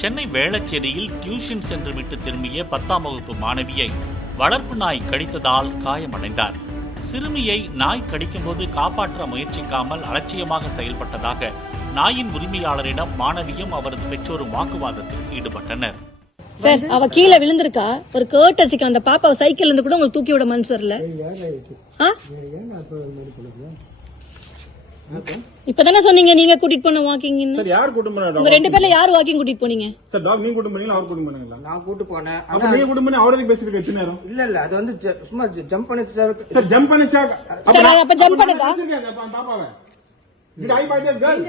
Chennai வேளச்சேரியில் tuition சென்று விட்டு திரும்பிய 10ஆம் வகுப்பு மாணவியை வளர்ப்பு நாய் கடித்ததால் காயமடைந்தார். சிறுமியை நாய் கடிக்கும்போது காப்பாற்ற முயற்சிக்காமல் அலட்சியமாக செயல்பட்டதாக நாயின் உரிமையாளரிடம் மாணவியும் அவரது பெற்றோரும் வாக்குவாதத்தில் ஈடுபட்டனர். சார், அவ கீழே விழுந்திருக்கா. ஒரு கேர்டசிக்கு அந்த பாப்பாவை சைக்கிள்ல இருந்து கூட உங்களுக்கு தூக்கி விட மனசு வரல. இப்பதானே சொன்னீங்க நீங்க கூட்டிட்டு போன வாக்கிங். சார் யார் கூட்டி போனாங்க? உங்க ரெண்டு பேர்ல யார் வாக்கிங் கூட்டிட்டு போனீங்க? சார் டாக் நீங்க கூட்டி போனீங்களா அவர் கூட்டி போனீங்களா? நான் கூட்டி போனேன். அப்ப நீங்க கூட்டி போனீங்க அவரே பேசிட்டு எத்தனை நேரம்? இல்ல அது வந்து சும்மா ஜம்ப் பண்ணி சார் ஜம்ப் பண்ணிச்சா? அப்ப ஜம்ப் பண்ணுதா பாப்பாவை did I buy the girl?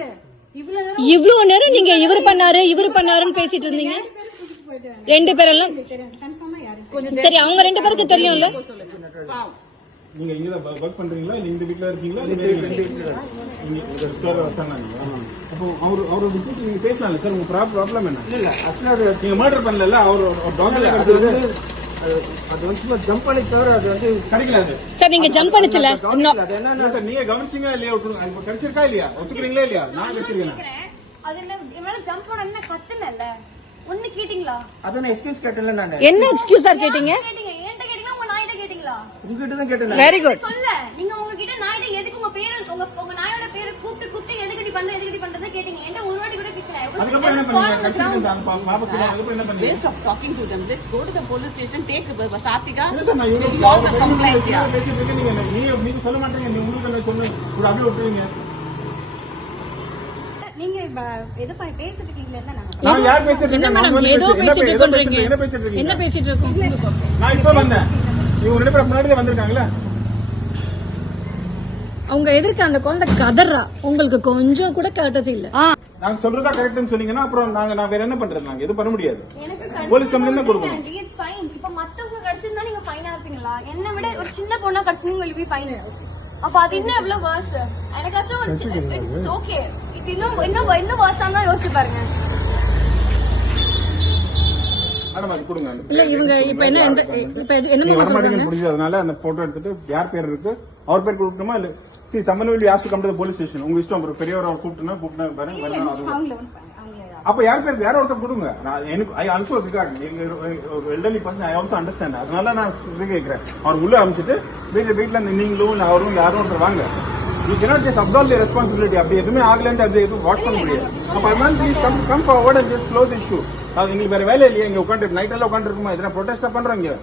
இவ்ளோ நேரம் நீங்க இவர் பண்ணாருன்னு பேசிட்டு இருந்தீங்க. ரெண்டு பேரெல்லாம் சரி, அவங்க ரெண்டு பேருக்கு தெரியும்ல. நீங்க இங்க வர்க் பண்றீங்களா இல்ல இந்த வீட்ல இருக்கீங்களா? நீங்க சார் வச்சாங்க. அப்போ அவரோட விஷயத்தை நீங்க பேசலாம்ல சார். உங்க ப்ராப்ளம் என்ன? இல்ல ஆக்சுவலா நீங்க மர்டர் பண்ணல. அவர் டாக்டர் அது வந்து சும்மா ஜம்ப் பண்ணி சார் அது வந்து கிடைக்கல. அது சார் நீங்க ஜம்ப் பண்ணிச்சல. அது என்ன சார் நீங்க கவனிச்சீங்களா இல்லையா? இப்ப கிடைச்சிருக்கா இல்லையா? ஒத்துக்கிறீங்களா இல்லையா? நான் வச்சிருக்கேன். அது என்ன ஜம்ப் பண்ணா கத்துனல்ல. ஒண்ணு கேட்டிங்களா? அத நான் எக்ஸ்கியூஸ் கேட்டல. நான் என்ன எக்ஸ்கியூஸ் சார் கேட்டீங்க? ஏன்ட்ட கேட்டிங்களா உங்க நாயிட்ட கேட்டிங்களா? உங்ககிட்ட தான் கேட்டேன். Very good. சொல்ல நீங்க உங்ககிட்ட நாயிட்ட எதுக்கு உங்க பேர் உங்க நாயோட பேரை கூப்பிட்டு எதுக்கு பண்றத கேட்டீங்க. ஏன்ட்ட ஒரு வாட்டி கூட கேட்கல. அதுக்கு என்ன பண்ணீங்க? பாப்பாக்கு அதுக்கு என்ன பண்ணீங்க? Waste of talking to them. Let's go to the police station. Take Sathika. நீங்க சொல்ல மாட்டீங்க. நீங்க உங்களுக்கு சொல்லு அப்படியே விட்டுருவீங்க. நீங்க எது பேசிட்டு இருக்கீங்களா? நான் யார் பேசிட்டு இருக்கேன்? என்ன பேசிட்டு இருக்கோம்? நான் இப்ப வந்தேன். இவங்க ரெண்டு பேரும் முன்னாடியே வந்திருக்காங்களா? அவங்க எதிர்க்க அந்த குழந்தை கதறா. உங்களுக்கு கொஞ்சம் கூட கர்ட்டசி இல்ல. நாங்க சொல்றதா கரெக்ட்னு சொன்னீங்கன்னா அப்புறம் நான் வேற என்ன பண்றது? நாங்க எதுவும் பண்ண முடியாது. போலீஸ் கம்ப்ளைண்ட் தான் கொடுக்கணும். It's fine. இப்ப மத்தவங்க கடிச்சிருந்தா நீங்க ஃபைனா இருப்பீங்களா? என்ன விட ஒரு சின்ன பொண்ணா கடிச்சிருந்தீங்க will be fine. அப்ப அது இன்னும் எவ்வளவு வர்ஸ்? எனக்காச்சும் it's okay. இது இன்னும் வர்ஸா தான் யோசிச்சு பாருங்க. மேடம் அது கொடுங்க. இல்ல இவங்க இப்ப என்ன சொல்றாங்க? முடிஞ்சதுனால அந்த போட்டோ எடுத்துட்டு யார் பேர் இருக்கு அவர் பேர் கொடுக்கணுமா இல்ல? See, someone will be asked to come to the police station. உங்க இஷ்டம். பெரியவர் அவர் கூப்பிட்டுனா பாருங்க. அப்ப யார் பேர் யாரோ ஒருத்தர் கொடுங்க. எனக்கு I also regard elderly person I also understand. அதனால நான் கேட்கிறேன். அவர் உள்ள அமைச்சிட்டு வீட்டுல நீங்களும் இல்ல அவரும் யாரும் ஒருத்தர் வாங்க. You cannot just absolve the responsibility. அப்படி எதுவுமே ஆகலன்னு அப்படி எதுவும் வாட்ச் பண்ண முடியாது. அப்ப அதனால please come forward and just close issue. அது எங்களுக்கு வேற வேலை இல்லையா? இங்க உட்காந்து நைட் எல்லாம் உட்காந்து இருக்குமா? எதனா ப்ரொடெஸ்டா பண்றோம் இங்க.